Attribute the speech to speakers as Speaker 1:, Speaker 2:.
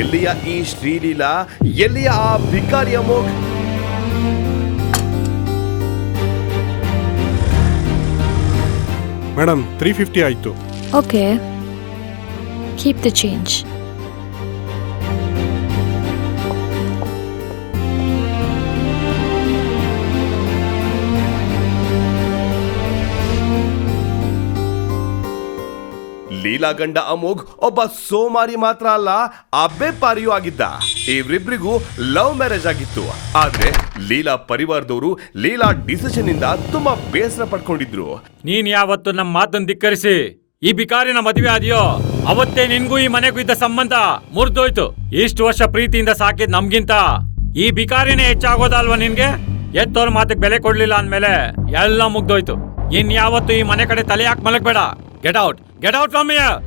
Speaker 1: ಎಲ್ಲಿಯ ಈ ಶ್ರೀಲೀಲಾ? ಎಲ್ಲಿಯ ಆ ಭಿಕಾರಿಯ ಅಮೋಘ್
Speaker 2: ಮೇಡಮ್ ತ್ರೀ ಫಿಫ್ಟಿ ಆಯಿತು.
Speaker 3: Okay keep the change.
Speaker 1: Leela ಗಂಡ ಅಮೋಘ್ ಒಬ್ಬ ಸೋಮಾರಿ ಮಾತ್ರ ಅಲ್ಲ, ಅಬ್ಬೆ ಪಾರಿಯೂ ಆಗಿದ್ದ. ಇವರಿಬ್ರಿಗೂ ಲವ್ ಮ್ಯಾರೇಜ್ ಆಗಿತ್ತು. ಆದ್ರೆ ಲೀಲಾ ಪರಿವಾರದವರು ಲೀಲಾ ಡಿಸಿಷನ್ ಇಂದ ತುಂಬಾ ಬೇಸರ ಪಡ್ಕೊಂಡಿದ್ರು.
Speaker 4: ನೀನ್ ಯಾವತ್ತು ನಮ್ಮ ಮಾತನ್ನು ಧಿಕ್ಕರಿಸಿ, ಈ ಬಿಕಾರಿನ ಮದುವೆ ಆದಿಯೋ? ಅವತ್ತೇ ನಿನ್ಗೂ ಈ ಮನೆಗೂ ಇದ್ದ ಸಂಬಂಧ ಮುರಿದೋಯ್ತು. ಇಷ್ಟು ವರ್ಷ ಪ್ರೀತಿಯಿಂದ ಸಾಕಿದ್ ನಮ್ಗಿಂತ ಈ ಬಿಕಾರಿನೇ ಹೆಚ್ಚಾಗೋದಲ್ವಾ ನಿನ್ಗೆ? ಎತ್ತೋರ್ ಮಾತಿಗೆ ಬೆಲೆ ಕೊಡ್ಲಿಲ್ಲ ಅಂದ್ಮೇಲೆ ಎಲ್ಲ ಮುಗ್ದೋಯ್ತು. ಇನ್ ಯಾವತ್ತು ಈ ಮನೆ ಕಡೆ ತಲೆ ಹಾಕ್ ಮಲಗ್ಬೇಡ. Get out! Get out from here!